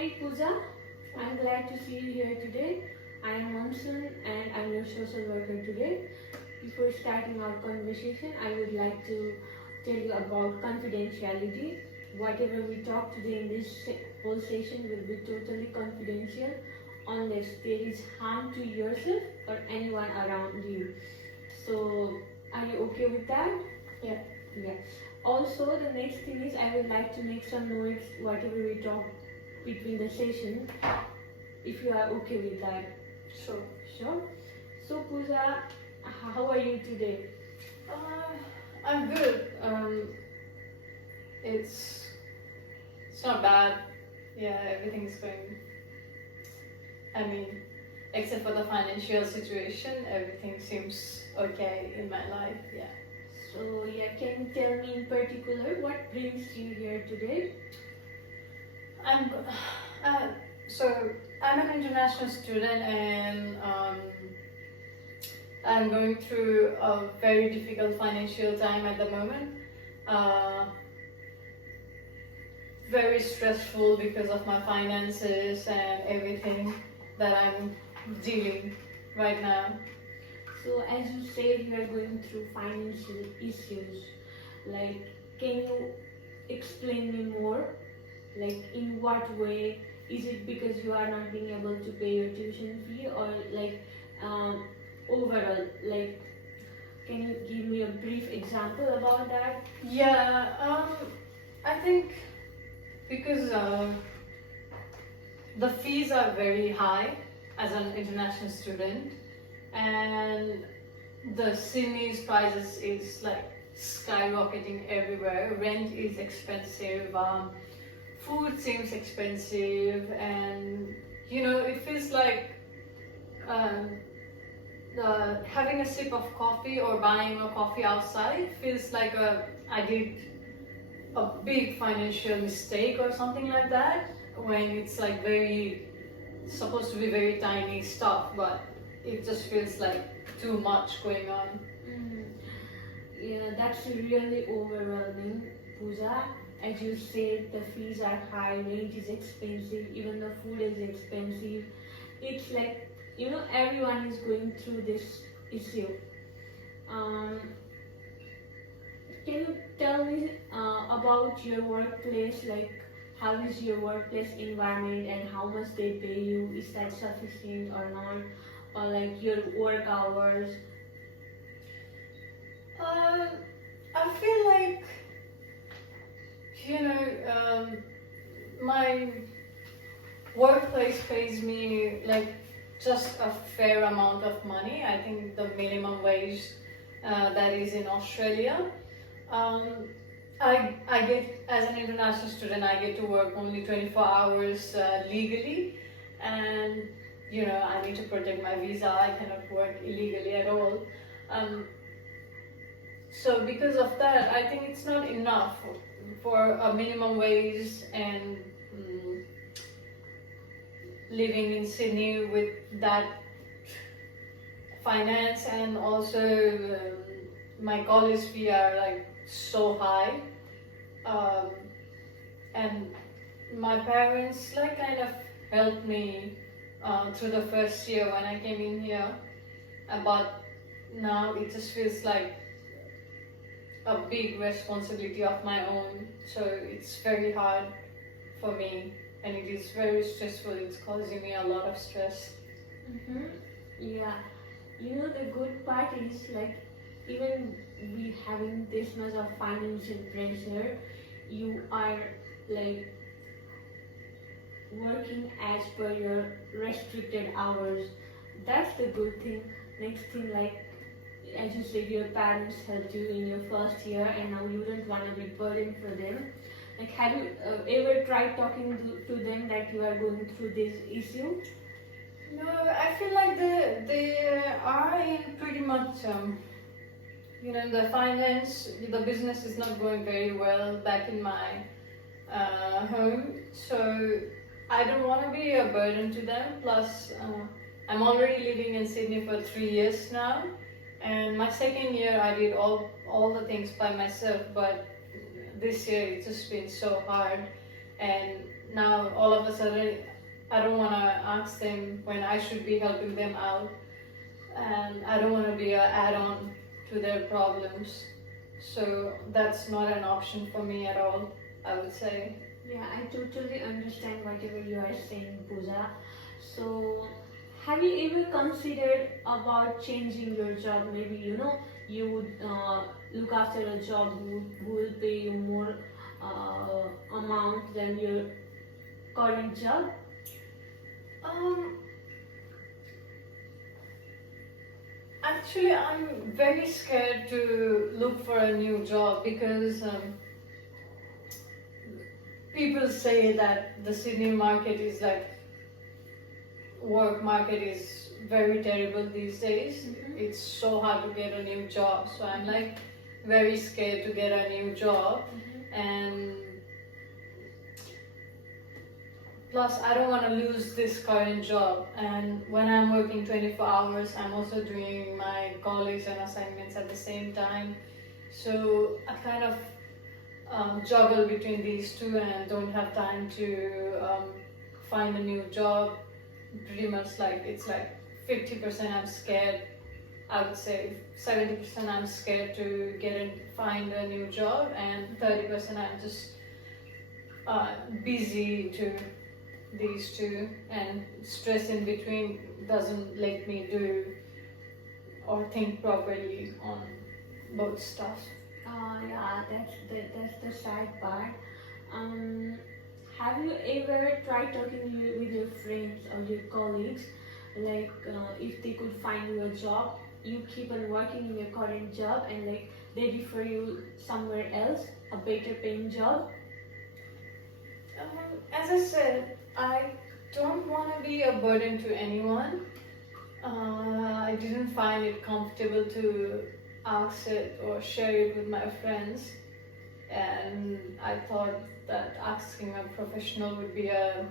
Hi Pooja, I'm glad to see you here today. I am Monsoon and I'm your social worker today. Before starting our conversation, I would like to tell you about confidentiality. Whatever we talk today in this whole session will be totally confidential unless there is harm to yourself or anyone around you. So, are you okay with that? Yeah. Yeah. Also, the next thing is I would like to make some notes whatever we talk between the session, if you are okay with that. Sure. Sure. So Pooja, how are you today? I'm good. It's not bad. Yeah, everything's going. I mean, except for the financial situation, everything seems okay in my life. Yeah. So yeah, can you tell me in particular what brings you here today? I'm uh, so I'm an international student and I'm going through a very difficult financial time at the moment. Uh, Very stressful because of my finances and everything that I'm dealing right now. So as you said, you are going through financial issues. Like, can you explain me more? Like, in what way? Is it because you are not being able to pay your tuition fee, or like overall? Like, can you give me a brief example about that? Yeah, I think because the fees are very high as an international student, and the Sydney's prices is like skyrocketing everywhere. Rent is expensive. Food seems expensive, and it feels like um, having a sip of coffee or buying a coffee outside feels like I did a big financial mistake or something like that, when it's like very supposed to be very tiny stuff, but it just feels like too much going on. Mm, yeah, that's really overwhelming, Pooja. As you said, the fees are high, rent is expensive, even the food is expensive. It's like, everyone is going through this issue. Um, can you tell me about your workplace? Like, how is your workplace environment and how much they pay you? Is that sufficient or not? Or like your work hours? Uh, I feel like you know my workplace pays me like just a fair amount of money. I think the minimum wage that is in Australia. Um, I get, as an international student, I get to work only 24 hours legally, and I need to protect my visa. I cannot work illegally at all. Um, so because of that, I think it's not enough for a minimum wage and living in Sydney with that finance, and also my college fee are like so high, um, and my parents like kind of helped me through the first year when I came in here, but now it just feels like a big responsibility of my own, so it's very hard for me, and it is very stressful. It's causing me a lot of stress. Mm-hmm. Yeah. The good part is like, even we having this much of financial pressure, you are like working as per your restricted hours. That's the good thing. Next thing, like as you said, your parents helped you in your first year, and now you don't want to be burden for them. Like, have you ever tried talking to them that you are going through this issue? No, I feel like they are in pretty much the finance, the business is not going very well back in my home, so I don't want to be a burden to them. Plus, I'm already living in Sydney for 3 years now, and my second year I did all the things by myself, but this year it's just been so hard, and now all of a sudden I don't want to ask them when I should be helping them out, and I don't want to be an add-on to their problems. So that's not an option for me at all, I would say. Yeah, I totally understand whatever you are saying, Pooja. So, have you ever considered about changing your job? Maybe you would look after a job who will pay you more amount than your current job. Um, Actually, I'm very scared to look for a new job because people say that the Sydney market is like work market is very terrible these days. It's so hard to get a new job, so I'm like very scared to get a new job, and plus I don't want to lose this current job. And when I'm working 24 hours, I'm also doing my college and assignments at the same time, so I kind of juggle between these two and don't have time to find a new job. Pretty much like it's like 50% I'm scared. I would say 70% I'm scared to find a new job, and 30% I'm just busy to these two, and stress in between doesn't let me do or think properly on both stuff. Yeah, that's the sad part. Have you ever tried talking with your friends or your colleagues, like if they could find you a job, you keep on working in your current job, and like they refer you somewhere else, a better paying job? As I said, I don't want to be a burden to anyone. I didn't find it comfortable to ask it or share it with my friends, and I thought that asking a professional would be a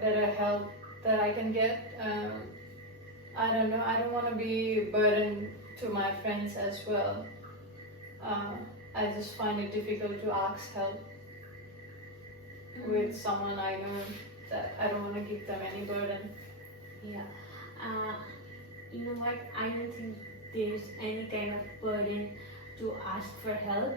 better help that I can get. I don't know, I don't want to be a burden to my friends as well. I just find it difficult to ask help with someone I know, that I don't want to give them any burden. Yeah. Uh, you know what? I don't think there's any kind of burden to ask for help.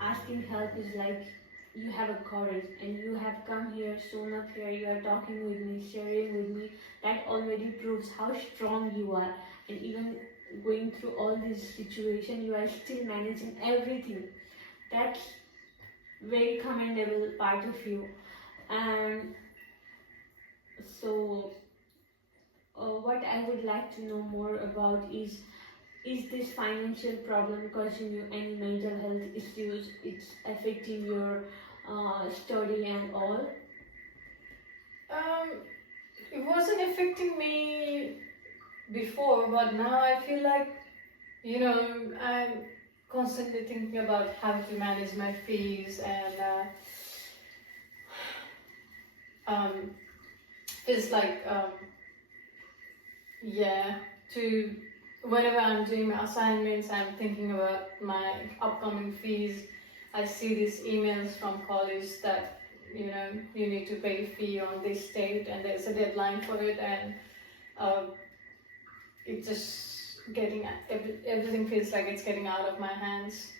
Asking help is like you have a courage and you have come here, shown up here, you are talking with me, sharing with me. That already proves how strong you are. And even going through all this situation, you are still managing everything. That's very commendable part of you. And so, what I would like to know more about is this financial problem causing you any mental health issues? It's affecting your study and all? It wasn't affecting me before, but now I feel like, I'm constantly thinking about how to manage my fees, and feels like, yeah, to whenever I'm doing my assignments, I'm thinking about my upcoming fees. I see these emails from college that you need to pay a fee on this date, and there's a deadline for it, and it just everything feels like it's getting out of my hands.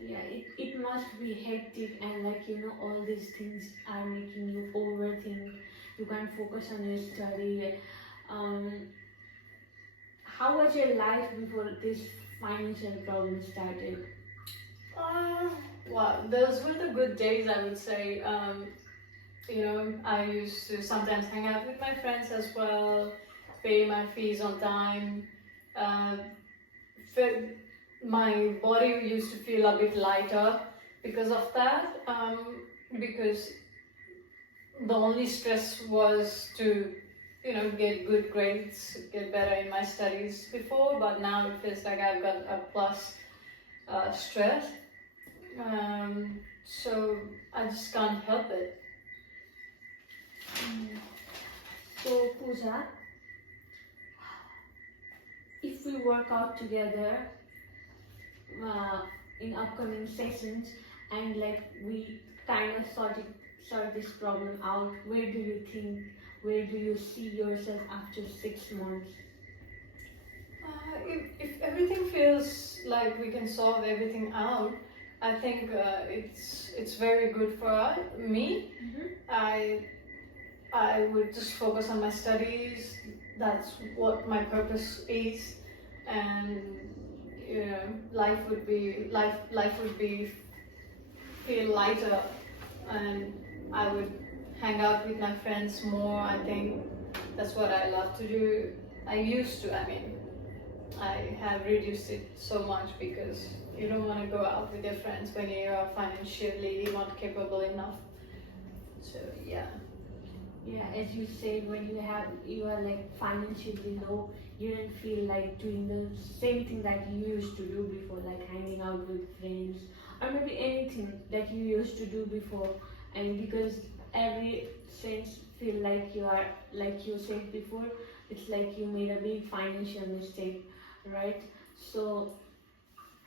Yeah, it must be hectic, and like all these things are making you overthink. You can't focus on your study. Um, how was your life before this financial problem started? Well, those were the good days, I would say. I used to sometimes hang out with my friends as well, pay my fees on time. Uh, my body used to feel a bit lighter because of that. Because the only stress was to, get good grades, get better in my studies before, but now it feels like I've got a plus stress. So I just can't help it. So, Pooja, if we work out together in upcoming sessions, and like we kind of sort this problem out? Where do you think, where do you see yourself after 6 months? If everything feels like we can solve everything out, I think it's very good for me. I would just focus on my studies. That's what my purpose is, and you know, life would be feel lighter, and I would hang out with my friends more. I think that's what I love to do. I used to. I mean, I have reduced it so much because you don't want to go out with your friends when you are financially not capable enough. So yeah. Yeah, as you said, when you are like financially low, you don't feel like doing the same thing that you used to do before, like hanging out with friends, or maybe anything that you used to do before. And because every sense feel like you are, like you said before, it's like you made a big financial mistake, right? So,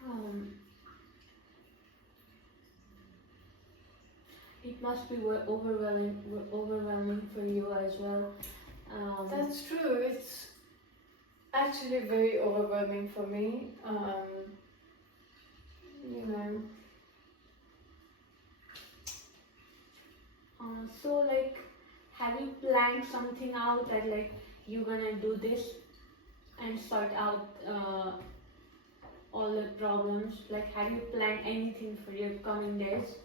um, it must be overwhelming for you as well. That's true. It's actually very overwhelming for me. You know, So like, have you planned something out that like you're gonna do this and sort out all the problems? Like, have you planned anything for your coming days?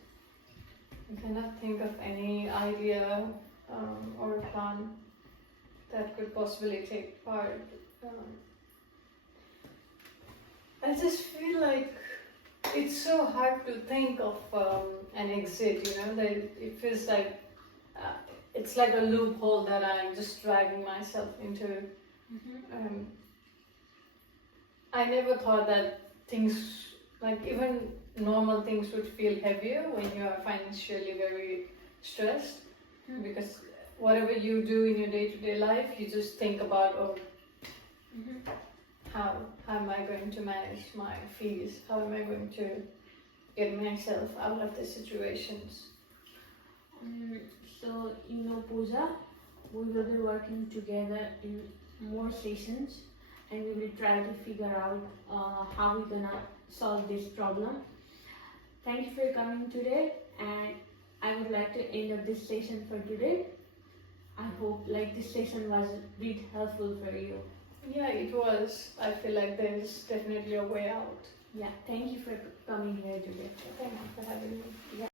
I cannot think of any idea or plan that could possibly take part. Um, I just feel like it's so hard to think of an exit, you know, that it feels like it's like a loophole that I'm just dragging myself into. Um, I never thought that things, like even normal things, would feel heavier when you are financially very stressed, because whatever you do in your day-to-day life, you just think about, oh, how am I going to manage my fees? How am I going to get myself out of the situations? So, Pooja, we will be working together in more sessions, and we will try to figure out how we're gonna solve this problem. Thank you for coming today, and I would like to end up this session for today. I hope like this session was a bit helpful for you. Yeah, it was. I feel like there's definitely a way out. Yeah, thank you for coming here today. Thank you for having me. Yeah.